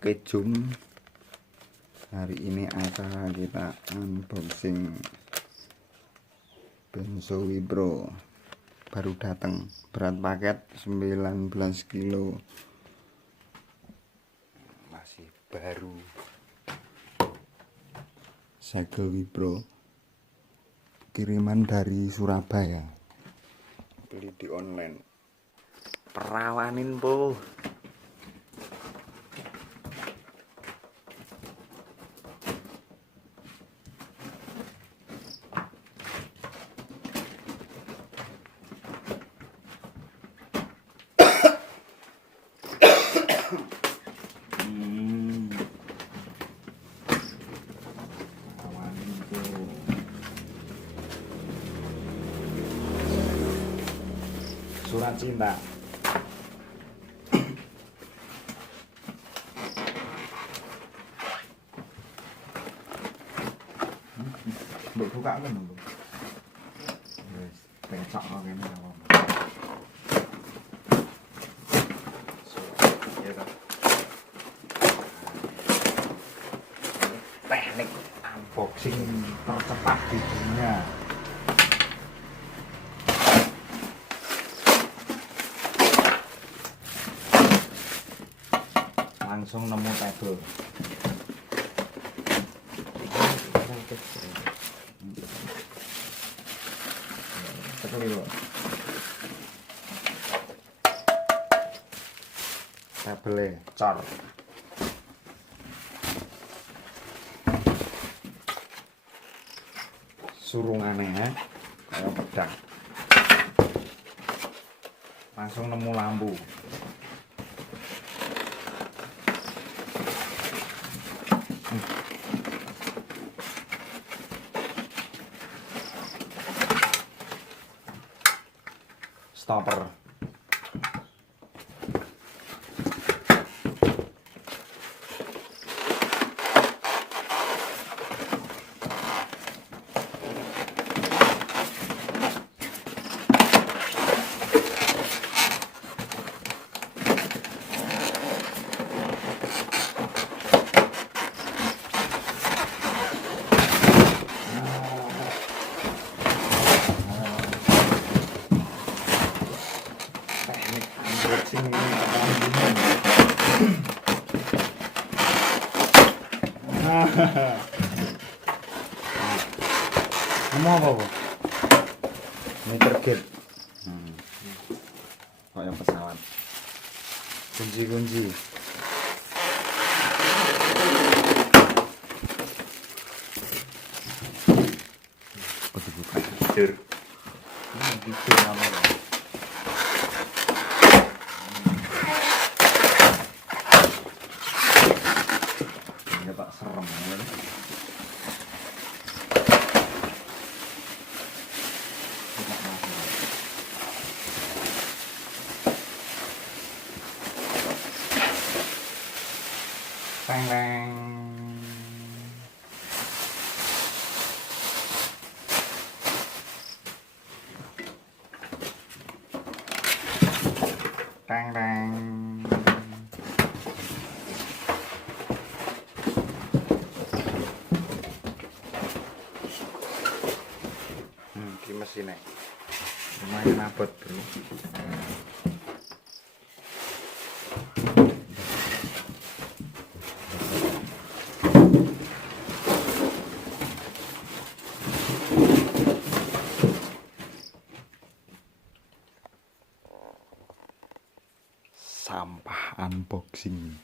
Oke, jom hari ini akan kita unboxing Benzo Wipro baru datang, berat paket 19 kilo, masih baru. Segel Wipro kiriman dari Surabaya, beli di online. Perawanin po. Surat cinta. Mbok buka kan, Mbok. Wis, becok kok kene apa. Ya ta. Teknik unboxing tercepat di dunia. Langsung nemu table. Sekeliru. Table cor. Surungannya kayak pedang. Langsung nemu lampu. Stopper. Unboxing ini kamu apa, Bu? Meter gate. Kayak pesawat. Kunci-kunci. Kudu buka tidur. Ini tidur namanya. Tak serem ya. Teng teng. Teng teng. Mesinnya lumayan abot, bro. Sampah unboxing.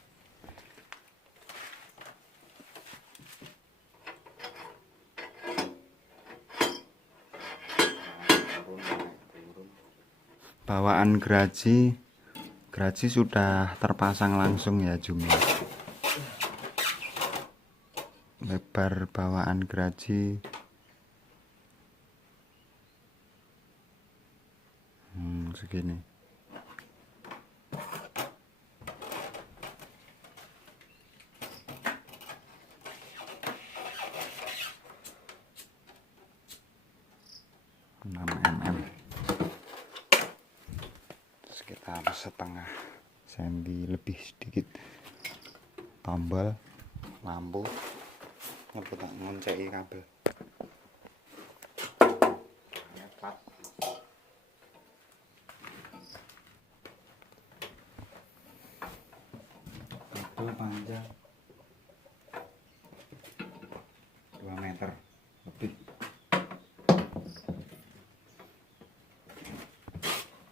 Bawaan gergaji sudah terpasang langsung ya, Jum. lebar bawaan geraji segini. Sekitar setengah senti lebih sedikit. Tombol lampu ngeputar ngonceki kabel. Itu panjang 2 meter lebih.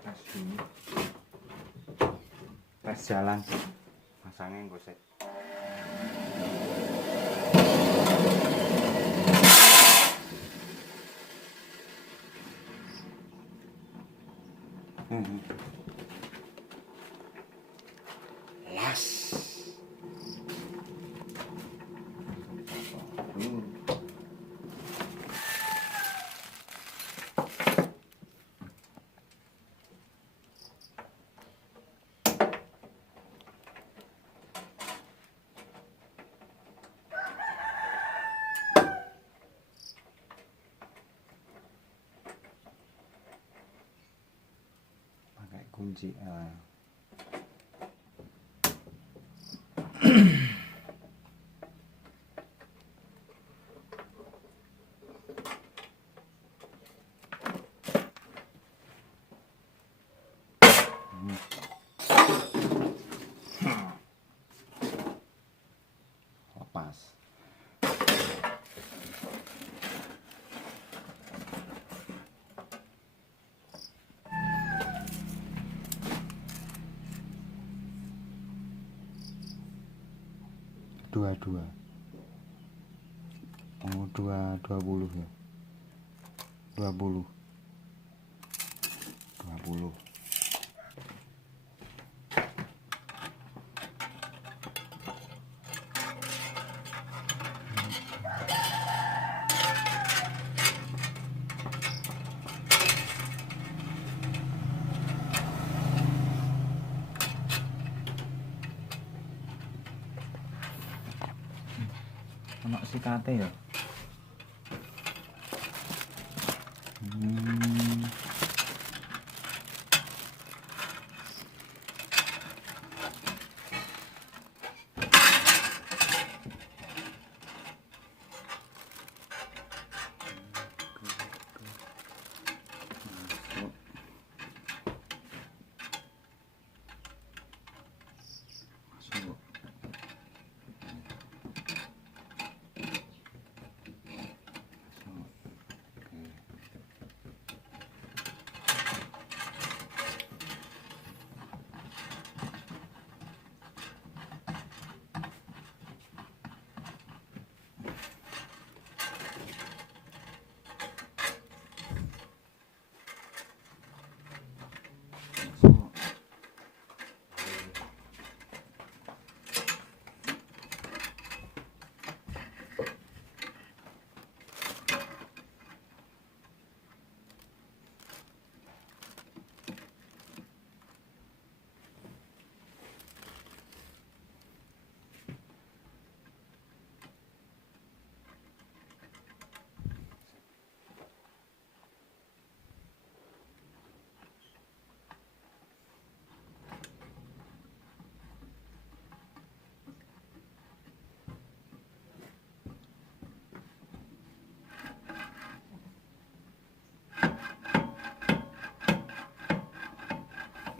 Tes ini, tes jalan, masangnya gosek. Las. Pakai kunci L. Lepas. Dua. Oh, 20 ya. 20. Ono sikate ya.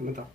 Bentar.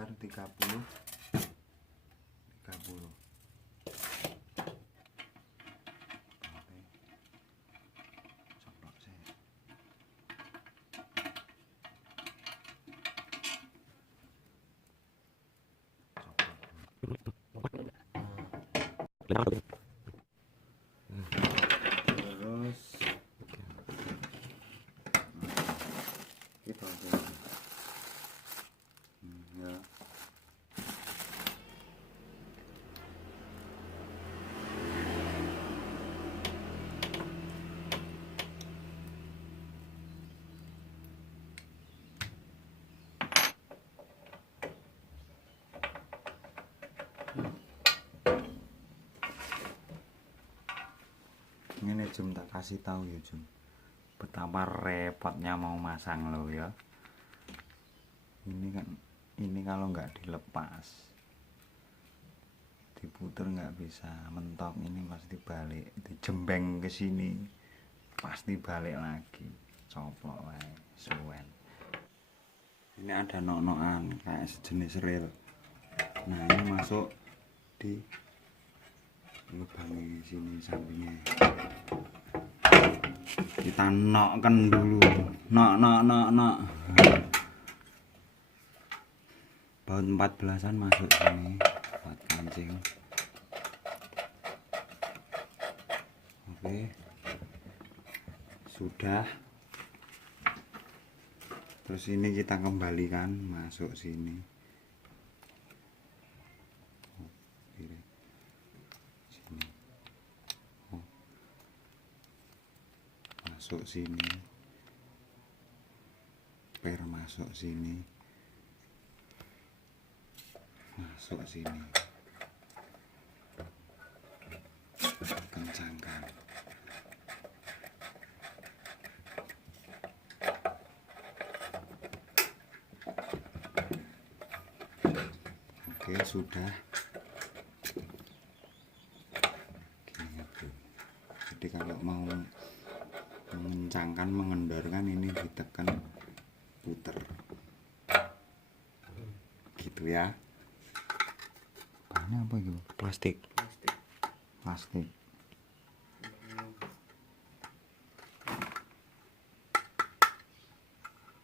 bongkar 30. Oke. Coplok sih. Terus kita ya. Ini Jum, tak kasih tahu ya Jum, betapa repotnya mau masang lo ya. Ini kalau nggak dilepas, diputer nggak bisa mentok, ini pasti balik, dijembeng ke sini pasti balik lagi, coplok wae suwen. Ini ada nok-nokan kayak sejenis rel. Nah ini masuk di lubang sini sampingnya. Kita nokkan dulu, nok. Baut 14-an masuk sini buat kancing. Oke, sudah. Terus ini kita kembalikan masuk sini. Sini. Masuk sini. Per masuk sini. Masuk sini. Kencangkan. Oke, sudah. Gini, jadi kalau mau mengencangkan, mengendorkan, ini ditekan, puter gitu ya. Bahannya apa itu? Plastik.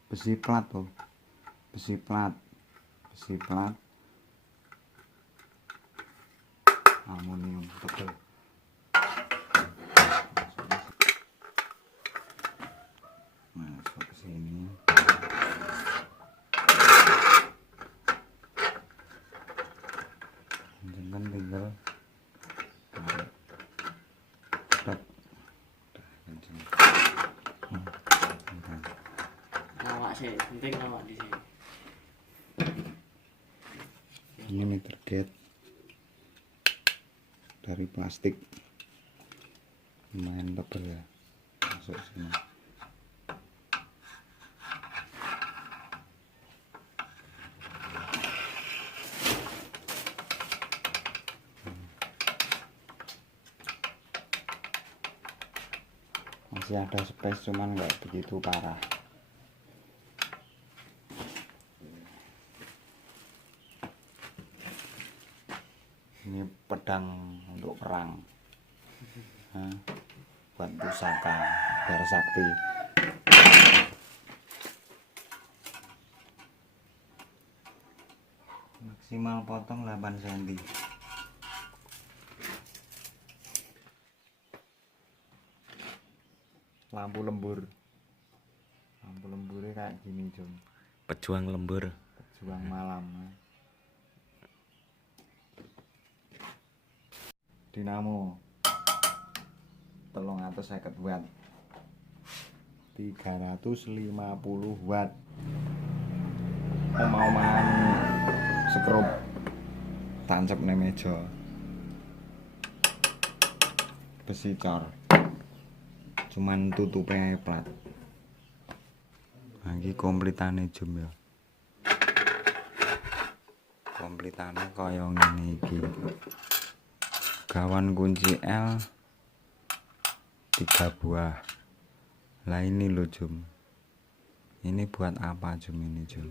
Besi plat tuh, besi plat aluminium tebal. Masuk ke sini. Jangan tinggal tarik. Awak sih, penting awak di sini. Ini meter gate dari plastik, lumayan tebal ya, masuk sini. Masih ada space, cuman nggak begitu parah. Ini pedang untuk perang, buat pusaka biar sakti. Maksimal potong 8 cm. Lampu lemburnya kayak gini Jum, Pejuang lembur. pejuang malam. Dinamo 350 watt, 350 watt. Omah-omahan sekrup tancep ning meja. Besi cor. Cuman tutupnya plat. Nah, iki komplitane Jum ya. Komplitane kaya ngene iki. Gawan kunci L 3 buah. Lah ini loh Jum. Ini buat apa Jum, ini Jum?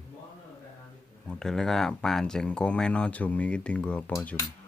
Modelnya kayak pancing. Komen aja Jum iki dienggo apa Jum?